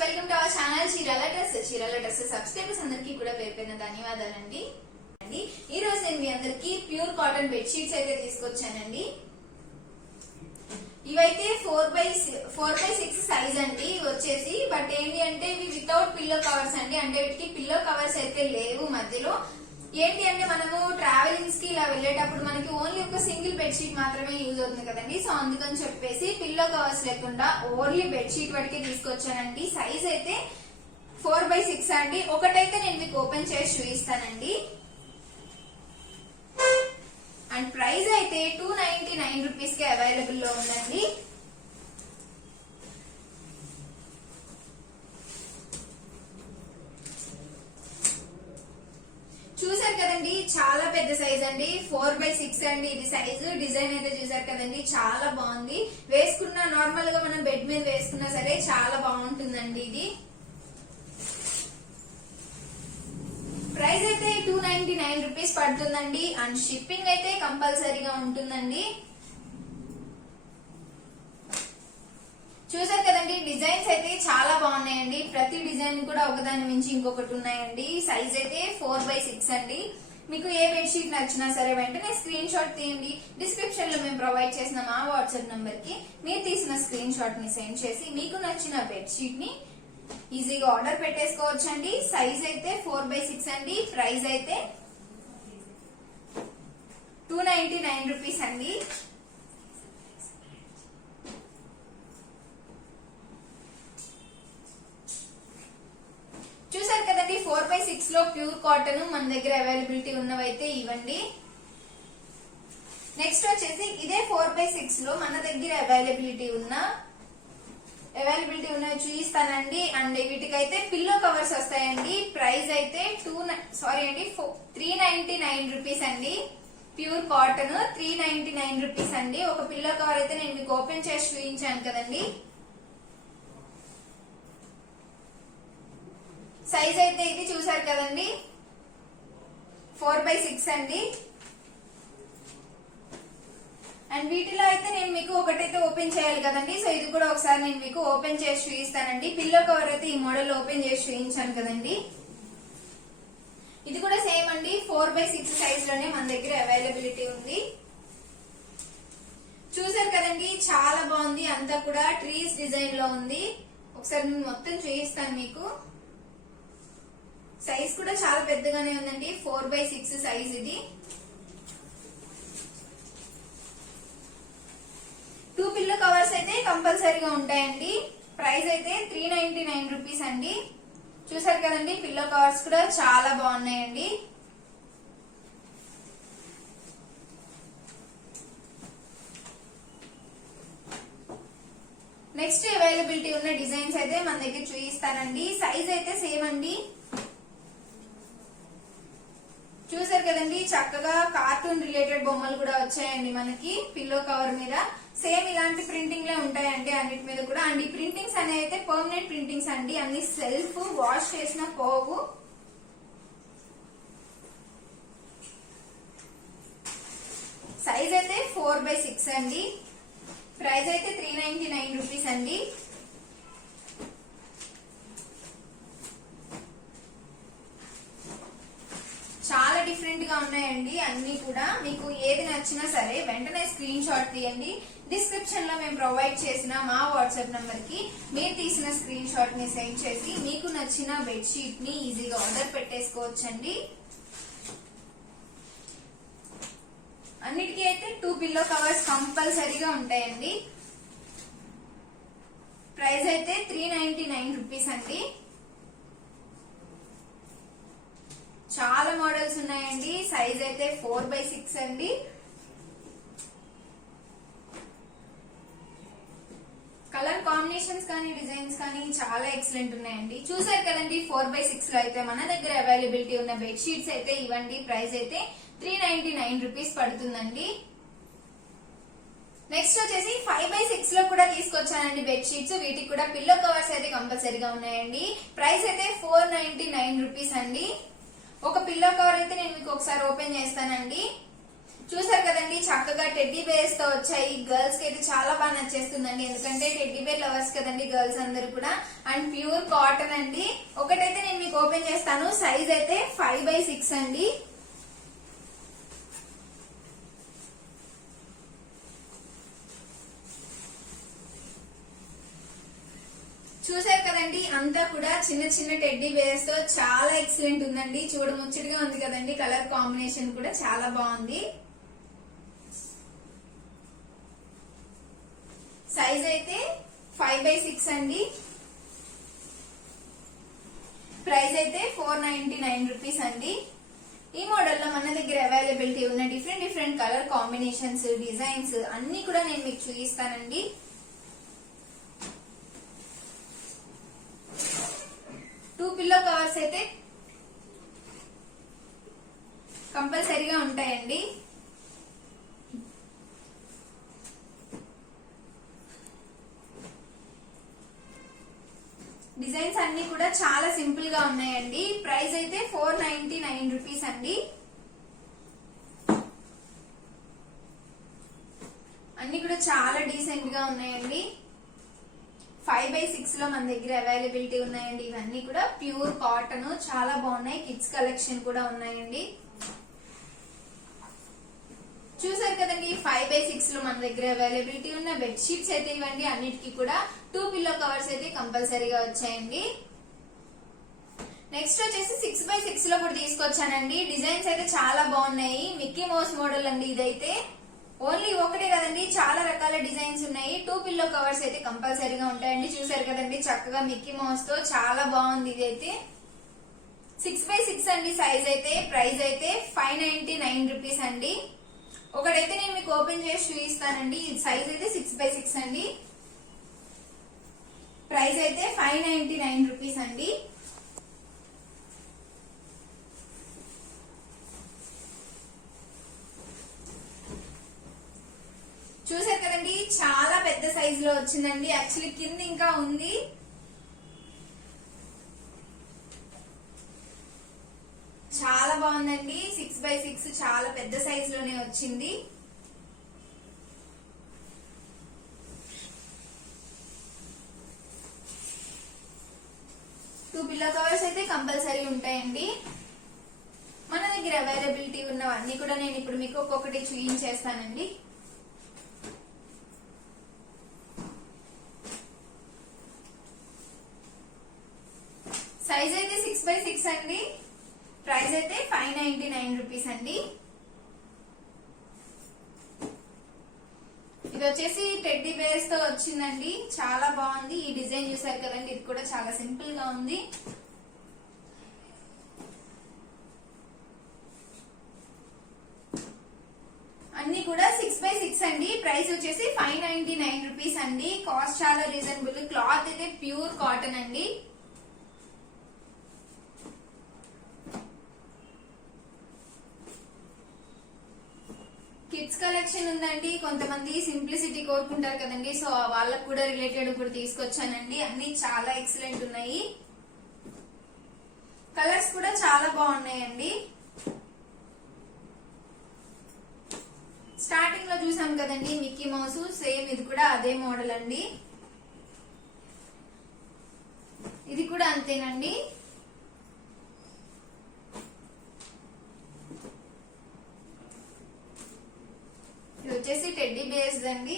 Welcome to our channel Chirala dress subscribers అందరికీ కూడా పేరుపైన ధన్యవాదాలండి. ఈ రోజు నేను మీ అందరికి ప్యూర్ కాటన్ బెడ్ షీట్స్ అయితే తీసుకొచ్చానండి. ఇవైతే 4x6 సైజ్ అండి వచ్చేసి. బట్ ఏంటి అంటే ఇవి వితౌట్ పిల్లో కవర్స్ అండి. అంటే వీటికి పిల్లో కవర్స్ అయితే లేవు మధ్యలో. ఏంటి అంటే మనము ట్రావెలింగ్స్ కి ఇలా వెళ్ళేటప్పుడు మనకి ఓన్లీ ఒక సింగిల్ బెడ్ షీట్ మాత్రమే యూజ్ అవుతుంది కదండి. సో అందుకని చెప్పేసి పిల్లో కవర్స్ లేకుండా ఓన్లీ బెడ్ షీట్ వరకే తీసుకొచ్చానండి. సైజ్ అయితే 4x6 అండి. ఒకటైతే నేను మీకు ఓపెన్ చేసి చూపిస్తానండి. అండ్ ప్రైస్ అయితే 299 రూపీస్ కి అవైలబుల్ లో ఉందండి. చూసారు కదండి, చాలా పెద్ద సైజ్ అండి. 4x6 అండి ఇది సైజు. డిజైన్ అయితే చూసారు కదండి, చాలా బాగుంది. వేసుకున్న నార్మల్ గా మనం బెడ్ మీద వేసుకున్నా సరే చాలా బాగుంటుందండి ఇది. ప్రైస్ అయితే 299 రూపీస్ పడుతుందండి. అండ్ షిప్పింగ్ అయితే కంపల్సరీగా ఉంటుందండి. చూసారు కదండి, డిజైన్స్ అయితే చాలా బాగున్నాయండి. ప్రతి డిజైన్ కూడా ఒకదాని మించి ఇంకొకటి ఉన్నాయండి. సైజ్ అయితే 4x6 అండి. మీకు ఏ బెడ్ షీట్ నచ్చినా సరే వెంటనే స్క్రీన్ షాట్ తీయండి. డిస్క్రిప్షన్ లో మేము ప్రొవైడ్ చేసిన మా వాట్సాప్ నంబర్ కి మీరు తీసిన స్క్రీన్ షాట్ ని సెండ్ చేసి మీకు నచ్చిన బెడ్ షీట్ ని ఈజీగా ఆర్డర్ పెట్టేసుకోవచ్చండి. సైజ్ అయితే 4x6 అండి. ప్రైస్ అయితే 299 రూపీస్ అండి. చూసారు కదండి, 4x6 లో ప్యూర్ కాటన్ మన దగ్గర అవైలబిలిటీ ఉన్నవైతే ఇవ్వండి. నెక్స్ట్ వచ్చేసి ఇదే 4x6 లో మన దగ్గర అవైలబిలిటీ ఉన్నవి చూపిస్తానండి. అండ్ వీటికైతే పిల్లో కవర్స్ వస్తాయండి. ప్రైస్ అయితే 399 రూపీస్ అండి. ప్యూర్ కాటన్ 399 రూపీస్ అండి. ఒక పిల్లో కవర్ అయితే నేను మీకు ఓపెన్ చేసి చూపించాను కదండి. సైజ్ అయితే ఇది చూసారు కదండి, 4x6 అండి. అండ్ వీటిలో అయితే నేను మీకు ఒకటైతే ఓపెన్ చేయాలి కదండి. సో ఇది కూడా ఒకసారి నేను మీకు ఓపెన్ చేసి చూపిస్తానండి. పిల్లో కవర్ అయితే ఈ మోడల్ ఓపెన్ చేసి చూపించాను కదండి. ఇది కూడా సేమ్ అండి, 4x6 సైజ్ లోనే మన దగ్గర అవైలబిలిటీ ఉంది. చూసారు కదండి, చాలా బాగుంది. అంతా కూడా ట్రీస్ డిజైన్ లో ఉంది. ఒకసారి నేను మొత్తం చూపిస్తాను మీకు. సైజ్ కూడా చాలా పెద్దగానే ఉందండి, 4x6 సైజ్ ఇది. 2 పిల్లో కవర్స్ అయితే కంపల్సరీగా ఉంటాయండి. ప్రైస్ అయితే 399 రూపీస్ అండి. చూసారు కదండి, పిల్లో కవర్స్ కూడా చాలా బాగున్నాయండి. నెక్స్ట్ అవైలబిలిటీ ఉన్న డిజైన్స్ అయితే మన దగ్గర చూపిస్తానండి. సైజ్ అయితే సేమ్ అండి. చూసారు కదండి, చక్కగా కార్టూన్ రిలేటెడ్ బొమ్మలు కూడా వచ్చాయండి మనకి పిల్లో కవర్ మీద. సేమ్ ఇలాంటి ప్రింటింగ్ లే ఉంటాయండి అన్నిటి మీద కూడా. అండ్ ఈ ప్రింటింగ్స్ అనేవి అయితే పర్మనెంట్ ప్రింటింగ్స్ అండి. అన్ని సెల్ఫ్ వాష్ చేసిన పోవు. సైజ్ అయితే 4x6 అండి. ప్రైస్ అయితే 399 రూపీస్ అండి. చాలా డిఫరెంట్ గా ఉన్నాయండి అన్ని కూడా. మీకు ఏది నచ్చినా సరే వెంటనే స్క్రీన్ షాట్ తీయండి. డిస్క్రిప్షన్ లో మేము ప్రొవైడ్ చేసిన మా వాట్సాప్ నంబర్ కి మీరు తీసిన స్క్రీన్ షాట్ ని సెండ్ చేసి మీకు నచ్చిన బెడ్ షీట్ ని ఈజీగా ఆర్డర్ పెట్టేసుకోవచ్చండి. అన్నిటికీ అయితే 2 పిల్లో కవర్స్ కంపల్సరీగా ఉంటాయండి. ప్రైస్ అయితే 399 రూపీస్ అండి. చాలా మోడల్స్ ఉన్నాయండి. సైజ్ అయితే 4x6 అండి. కలర్ కాంబినేషన్స్ కానీ డిజైన్స్ కానీ చాలా ఎక్సలెంట్ ఉన్నాయండి. చూసారు కదండి, 4x6 లో అయితే మన దగ్గర అవైలబిలిటీ ఉన్న బెడ్ షీట్స్ అయితే ఇవ్వండి. ప్రైస్ అయితే 399 రూపీస్ పడుతుందండి. నెక్స్ట్ వచ్చేసి 5x6 లో కూడా తీసుకొచ్చానండి బెడ్ షీట్స్. వీటికి కూడా పిల్లో కవర్స్ అయితే కంపల్సరీగా ఉన్నాయండి. ప్రైస్ అయితే 499 రూపీస్ అండి. ఒక పిల్లో కవర్ అయితే నేను మీకు ఒకసారి ఓపెన్ చేస్తానండి. చూసారు కదండి, చక్కగా టెడ్డీ బేర్స్ తో వచ్చాయి. గర్ల్స్ కి అయితే చాలా బాగా నచ్చేస్తుందండి, ఎందుకంటే టెడ్డీ బేర్ లవర్స్ కదండి గర్ల్స్ అందరూ కూడా. అండ్ ప్యూర్ కాటన్ అండి. ఒకటైతే నేను మీకు ఓపెన్ చేస్తాను. సైజ్ అయితే 5x6 అండి. చూసారు కదండి, అంతా కూడా చిన్న చిన్న టెడ్డీ బేర్స్ తో చాలా ఎక్సలెంట్ ఉందండి. చూడముచ్చటగా ఉంది కదండి. కలర్ కాంబినేషన్ కూడా చాలా బాగుంది. సైజ్ అయితే 5x6 అండి. ప్రైస్ అయితే 499 రూపీస్ అండి. ఈ మోడల్ లో మన దగ్గర అవైలబిలిటీ ఉన్న డిఫరెంట్ కలర్ కాంబినేషన్స్, డిజైన్స్ అన్ని కూడా నేను మీకు చూపిస్తానండి. టూ పిల్లో కవర్స్ అయితే కంపల్సరీగా ఉంటాయండి. డిజైన్స్ అన్ని కూడా చాలా సింపుల్ గా ఉన్నాయండి. ప్రైస్ అయితే 499 రూపీస్ అండి. అన్ని కూడా చాలా డీసెంట్ గా ఉన్నాయండి. 5x6 లో మన దగ్గర అవైలబిలిటీ ఉన్నాయండి. ఇవన్నీ కూడా ప్యూర్ కాటన్, చాలా బాగున్నాయి. కిడ్స్ కలెక్షన్ కూడా ఉన్నాయండి. చూసారు కదండి, 5x6 లో మన దగ్గర అవైలబిలిటీ ఉన్న బెడ్షీట్స్ అయితే ఇవ్వండి. అన్నిటికీ కూడా 2 పిల్లో కవర్స్ అయితే కంపల్సరీగా వచ్చాయండి. నెక్స్ట్ వచ్చేసి 6x6 లో కూడా తీసుకొచ్చానండి. డిజైన్స్ అయితే చాలా బాగున్నాయి. మిక్కీ మౌస్ మోడల్ అండి ఇదైతే. ఓన్లీ ఒకటే కదండి, చాలా రకాల డిజైన్స్ ఉన్నాయి. 2 పిల్లో కవర్స్ అయితే కంపల్సరీగా ఉంటాయండి. చూసారు కదండి, చక్కగా మిక్కీ మౌస్ తో చాలా బాగుంది. ఇది అయితే 6x6 అండి. సైజ్ అయితే. ప్రైస్ అయితే 599 రూపీస్ అండి. ఒకటైతే నేను మీకు ఓపెన్ చేసి చూపిస్తానండి. సైజ్ అయితే 6x6 అండి. ప్రైస్ అయితే 599 రూపీస్ అండి. చూసారు కదండి, చాలా పెద్ద సైజ్ లో వచ్చిందండి. యాక్చువల్లీ కింద ఇంకా ఉంది. చాలా బాగుందండి. 6x6 చాలా పెద్ద సైజ్ లోనే వచ్చింది. టూ పిల్లో కవర్స్ అయితే కంపల్సరీ ఉంటాయండి. మన దగ్గర అవైలబిలిటీ ఉన్నవన్నీ కూడా నేను ఇప్పుడు మీకు ఒక్కొక్కటి చూపించేస్తానండి. సైజ్ అయితే 6x6 అండి. ప్రైస్ అయితే 599 రూపీస్ అండి. ఇది వచ్చేసి టెడ్డీ బేర్స్ తో వచ్చిందండి. చాలా బాగుంది. ఈ డిజైన్ చూసారు కదండి, ఇది కూడా చాలా సింపుల్ గా ఉంది. అన్ని కూడా 6x6 అండి. ప్రైస్ వచ్చేసి 599 రూపీస్ అండి. కాస్ట్ చాలా రీజనబుల్. క్లాత్ అయితే ప్యూర్ కాటన్ అండి. కిడ్స్ కలెక్షన్ ఉందండి. కొంతమంది సింప్లిసిటీ కోరుకుంటారు కదండి, సో వాళ్ళకు కూడా రిలేటెడ్ కూడా తీసుకొచ్చానండి. అన్ని చాలా ఎక్సలెంట్ ఉన్నాయి. కలర్స్ కూడా చాలా బాగున్నాయండి. స్టార్టింగ్ లో చూసాం కదండి మిక్కీ మౌస్, సేమ్ ఇది కూడా అదే మోడల్ అండి. ఇది కూడా అంతేనండి. ఇది వచ్చేసి టెడ్డీ బేర్స్ అండి.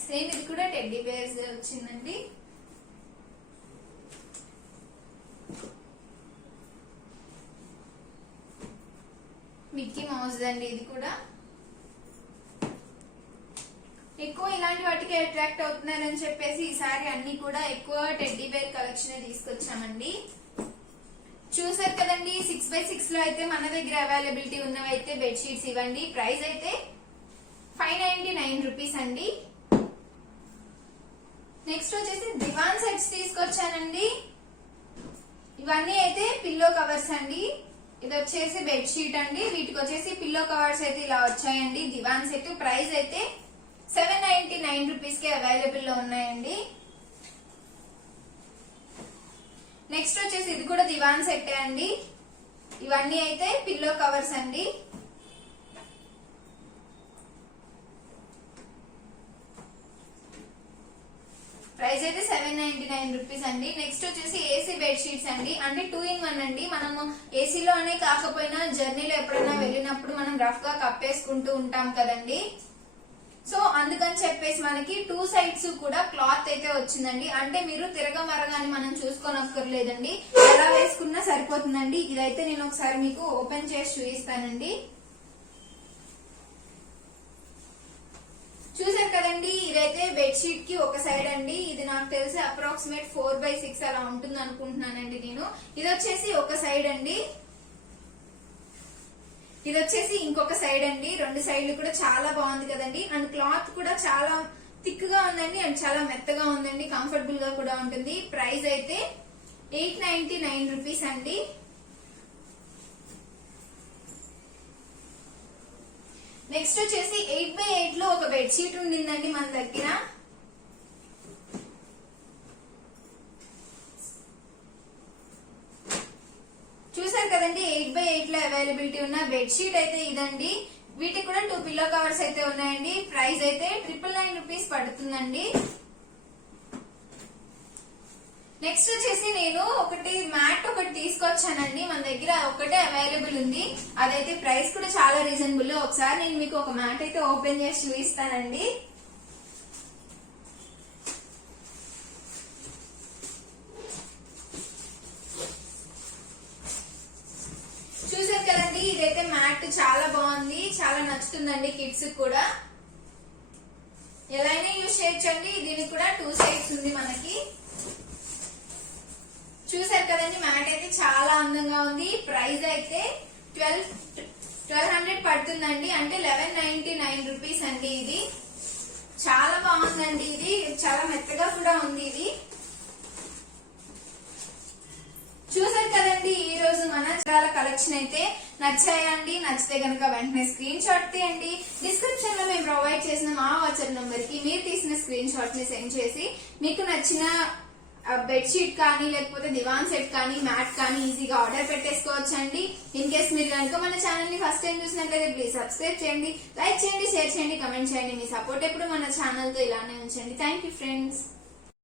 సేమ్ ఇది కూడా టెడ్డీ బేర్స్ వచ్చిందండి. మిక్కీ మౌస్ అండి. ఇది కూడా ఎక్కువ ఇలాంటి వాటికి అట్రాక్ట్ అవుతున్నారని చెప్పేసి ఈసారి అన్ని కూడా ఎక్కువ టెడ్డీ బేర్ కలెక్షన్ తీసుకొచ్చామండి. చూసారు కదండి, 6x6 లో అయితే మన దగ్గర అవైలబిలిటీ ఉన్నవైతే బెడ్షీట్స్ ఇవ్వండి. ప్రైస్ అయితే 599 రూపీస్ అండి. నెక్స్ట్ వచ్చేసి దివాన్ సెట్స్ తీసుకొచ్చానండి. ఇవన్నీ అయితే పిల్లో కవర్స్ అండి. ఇది వచ్చేసి బెడ్షీట్ అండి. వీటికి వచ్చేసి పిల్లో కవర్స్ అయితే ఇలా వచ్చాయండి. దివాన్ సెట్. ప్రైస్ అయితే 799 రూపీస్ కి అవైలబుల్ లో ఉన్నాయండి. నెక్స్ట్ వచ్చేసి ఇది కూడా దివాన్ సెట్ అండి. ఇవన్నీ అయితే పిల్లో కవర్స్ అండి. ప్రైస్ అయితే 799 రూపీస్ అండి. నెక్స్ట్ వచ్చేసి ఏసీ బెడ్ షీట్స్ అండి. అంటే 2 in 1 అండి. మనము ఏసీలోనే కాకపోయినా జర్నీలో ఎప్పుడైనా వెళ్ళినప్పుడు మనం రఫ్ గా కప్పేసుకుంటూ ఉంటాం కదండి. సో అందుకని చెప్పేసి మనకి 2 sides కూడా క్లాత్ అయితే వచ్చిందండి. అంటే మీరు తిరగమరగాని మనం చూసుకోనక్కర్లేదండి, ఎలా వేసుకున్నా సరిపోతుందండి. ఇదైతే నేను ఒకసారి మీకు ఓపెన్ చేసి చూపిస్తానండి. చూసారు కదండి, ఇదైతే బెడ్షీట్ కి ఒక సైడ్ అండి. ఇది నాకు తెలిసి అప్రాక్సిమేట్ 4/6 అలా ఉంటుంది అనుకుంటున్నానండి నేను. ఇది వచ్చేసి ఒక సైడ్ అండి, ఇది వచ్చేసి ఇంకొక సైడ్ అండి. 2 సైడ్లు కూడా చాలా బాగుంది కదండి. అండ్ క్లాత్ కూడా చాలా థిక్ గా ఉందండి అండ్ చాలా మెత్తగా ఉందండి, కంఫర్టబుల్ గా కూడా ఉంటుంది. ప్రైస్ అయితే 899 రూపీస్ అండి. నెక్స్ట్ వచ్చేసి 8/8 లో ఒక బెడ్షీట్ ఉండిందండి మన దగ్గర. చూసారు కదండి, 8/8 లో అవైలబిలిటీ ఉన్న బెడ్షీట్ అయితే ఇదండి. వీటికి కూడా 2 పిల్లో కవర్స్ అయితే ఉన్నాయండి. ప్రైస్ అయితే 999 రూపీస్ పడుతుందండి. నెక్స్ట్ వచ్చేసి నేను ఒకటి మ్యాట్ ఒకటి తీసుకొచ్చానండి. మన దగ్గర ఒకటే అవైలబుల్ ఉంది, అదైతే ప్రైస్ కూడా చాలా రీజనబుల్. ఒకసారి నేను మీకు ఒక మ్యాట్ అయితే ఓపెన్ చేసి చూపిస్తానండి. చూసారు కదండి, ఇదైతే మ్యాట్ చాలా బాగుంది, చాలా నచ్చుతుందండి కిడ్స్ కూడా. ఎలా అయినా యూజ్ చేయొచ్చండి. దీనికి కూడా 2 sides ఉంది మనకి. చూసారు కదండి, మ్యాట్ అయితే చాలా అందంగా ఉంది. ప్రైస్ అయితే 1200 పడుతుందండి. అంటే 1199 రూపీస్ అండి. ఇది చాలా బాగుందండి. ఇది చాలా మెత్తగా కూడా ఉంది. ఇది చూసారు కదండి, ఈ రోజు మన చాలా కలెక్షన్ అయితే నచ్చాయండి. నచ్చితే కనుక వెంటనే స్క్రీన్ షాట్ తీయండి. డిస్క్రిప్షన్ లో మేము ప్రొవైడ్ చేసిన మా వాట్సాప్ నంబర్ కి మీరు తీసిన స్క్రీన్ షాట్ ని సెండ్ చేసి మీకు నచ్చిన బెడ్షీట్ కానీ లేకపోతే దివాన్ సెట్ కానీ మ్యాట్ కానీ ఈజీగా ఆర్డర్ పెట్టేసుకోవచ్చండి. ఇన్ కేస్ మీరు కనుక మన ఛానల్ ని ఫస్ట్ టైం చూసినట్లయితే ప్లీజ్ సబ్స్క్రైబ్ చేయండి, లైక్ చేయండి, షేర్ చేయండి, కమెంట్ చేయండి. మీ సపోర్ట్ ఎప్పుడు మన ఛానల్ తో ఇలానే ఉంచండి. Thank you friends.